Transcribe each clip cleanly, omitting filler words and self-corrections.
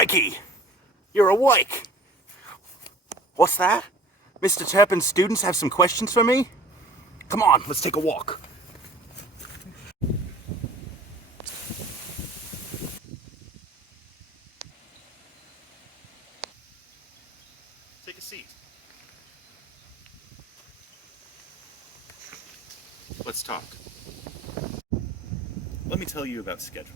Crikey! You're awake! What's that? Mr. Turpin's students have some questions for me? Come on, let's take a walk. Take a seat. Let's talk. Let me tell you about scheduling.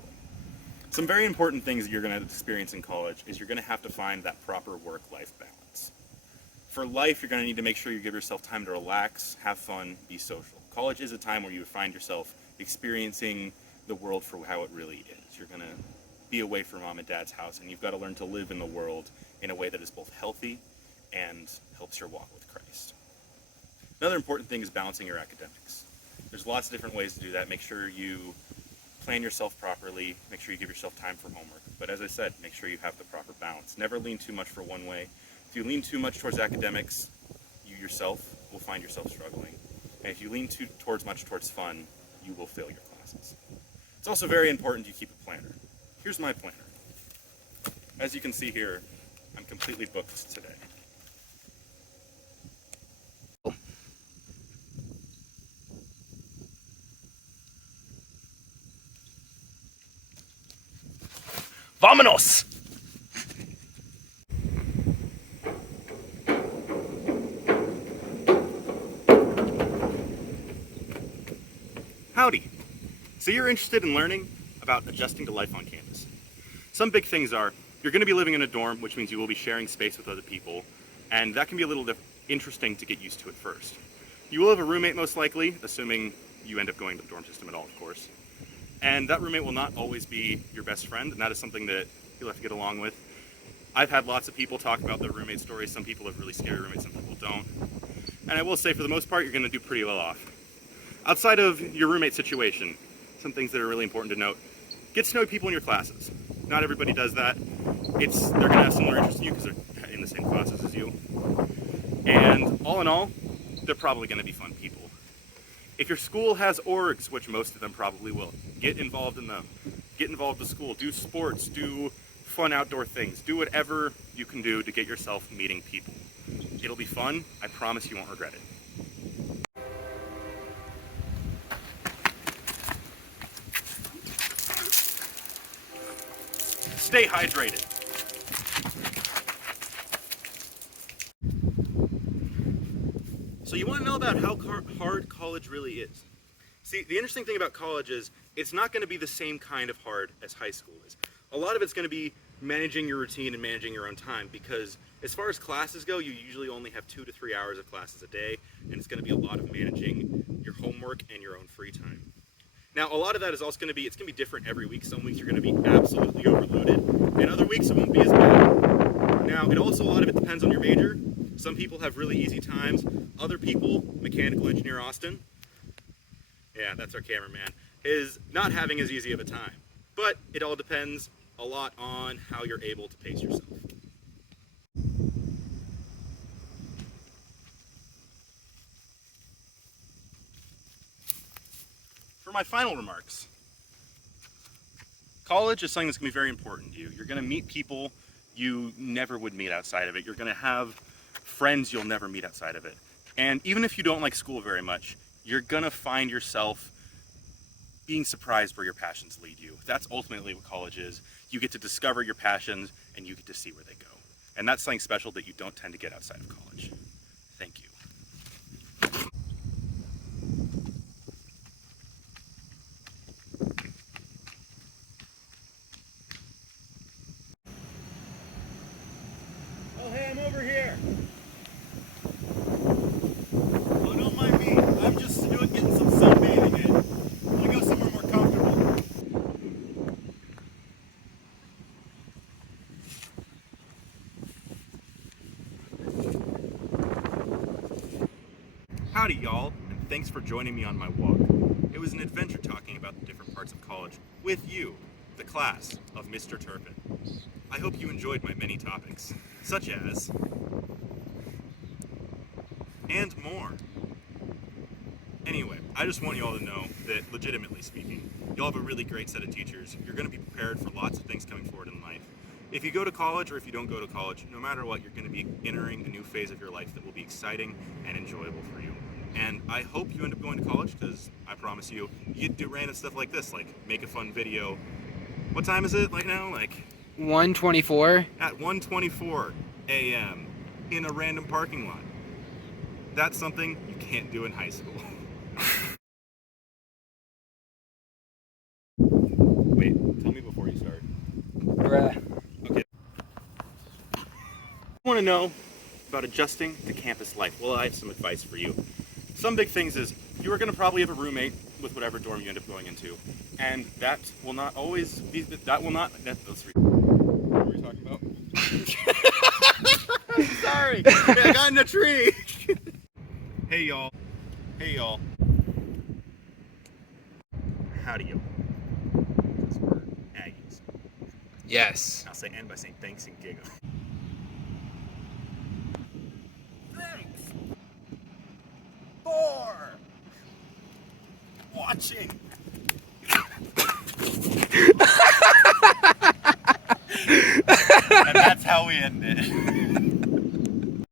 Some very important things that you're going to experience in college is you're going to have to find that proper work-life balance. For life, you're going to need to make sure you give yourself time to relax, have fun, be social. College is a time where you find yourself experiencing the world for how it really is. You're going to be away from mom and dad's house, and you've got to learn to live in the world in a way that is both healthy and helps your walk with Christ. Another important thing is balancing your academics. There's lots of different ways to do that. Make sure you plan yourself properly, make sure you give yourself time for homework. But as I said, make sure you have the proper balance. Never lean too much for one way. If you lean too much towards academics, you yourself will find yourself struggling. And if you lean too much towards fun, you will fail your classes. It's also very important you keep a planner. Here's my planner. As you can see here, I'm completely booked today. Vámonos! Howdy. So you're interested in learning about adjusting to life on campus. Some big things are, you're going to be living in a dorm, which means you will be sharing space with other people, and that can be a little interesting to get used to at first. You will have a roommate most likely, assuming you end up going to the dorm system at all, of course. And that roommate will not always be your best friend, and that is something that you'll have to get along with. I've had lots of people talk about their roommate stories. Some people have really scary roommates, some people don't. And I will say, for the most part, you're going to do pretty well off. Outside of your roommate situation, some things that are really important to note. Get to know people in your classes. Not everybody does that. They're going to have similar interests in you because they're in the same classes as you. And all in all, they're probably going to be fun people. If your school has orgs, which most of them probably will, get involved in them. Get involved with school. Do sports. Do fun outdoor things. Do whatever you can do to get yourself meeting people. It'll be fun. I promise you won't regret it. Stay hydrated. So you want to know about how hard college really is. See, the interesting thing about college is it's not going to be the same kind of hard as high school is. A lot of it's going to be managing your routine and managing your own time, because as far as classes go, you usually only have 2 to 3 hours of classes a day, and it's going to be a lot of managing your homework and your own free time. Now, a lot of that is also going to be, it's going to be different every week. Some weeks you're going to be absolutely overloaded, and other weeks it won't be as bad. Now, a lot of it depends on your major. Some people have really easy times. Other people, mechanical engineer Austin, yeah, that's our cameraman, is not having as easy of a time. But it all depends a lot on how you're able to pace yourself. For my final remarks, college is something that's going to be very important to you. You're going to meet people you never would meet outside of it. You're going to have friends you'll never meet outside of it. And even if you don't like school very much, you're going to find yourself being surprised where your passions lead you. That's ultimately what college is. You get to discover your passions and you get to see where they go. And that's something special that you don't tend to get outside of college. Thank you. Oh, hey, I'm over here. Oh, don't mind me. I'm just getting some sunbathing in. I'm gonna go somewhere more comfortable. Howdy, y'all, and thanks for joining me on my walk. It was an adventure talking about the different parts of college with you, the class of Mr. Turpin. I hope you enjoyed my many topics, such as, and more. Anyway, I just want you all to know that, legitimately speaking, y'all have a really great set of teachers. You're going to be prepared for lots of things coming forward in life. If you go to college or if you don't go to college, no matter what, you're going to be entering a new phase of your life that will be exciting and enjoyable for you. And I hope you end up going to college, because I promise you, you do random stuff like this, like make a fun video. What time is it like now? Like 1:24. at 1:24 a.m. in a random parking lot. That's something you can't do in high school. Wait, tell me before you start. Bruh. Okay. I want to know about adjusting to campus life. Well, I have some advice for you. Some big things is you are going to probably have a roommate with whatever dorm you end up going into, and that will not always be. That will not. Those three. What were we talking about? I'm sorry. I got in a tree. Hey y'all. Hey y'all. Howdy y'all. Because we're Aggies. Yes. I'll say end by saying thanks and giggle. Thanks for watching. And that's how we end it.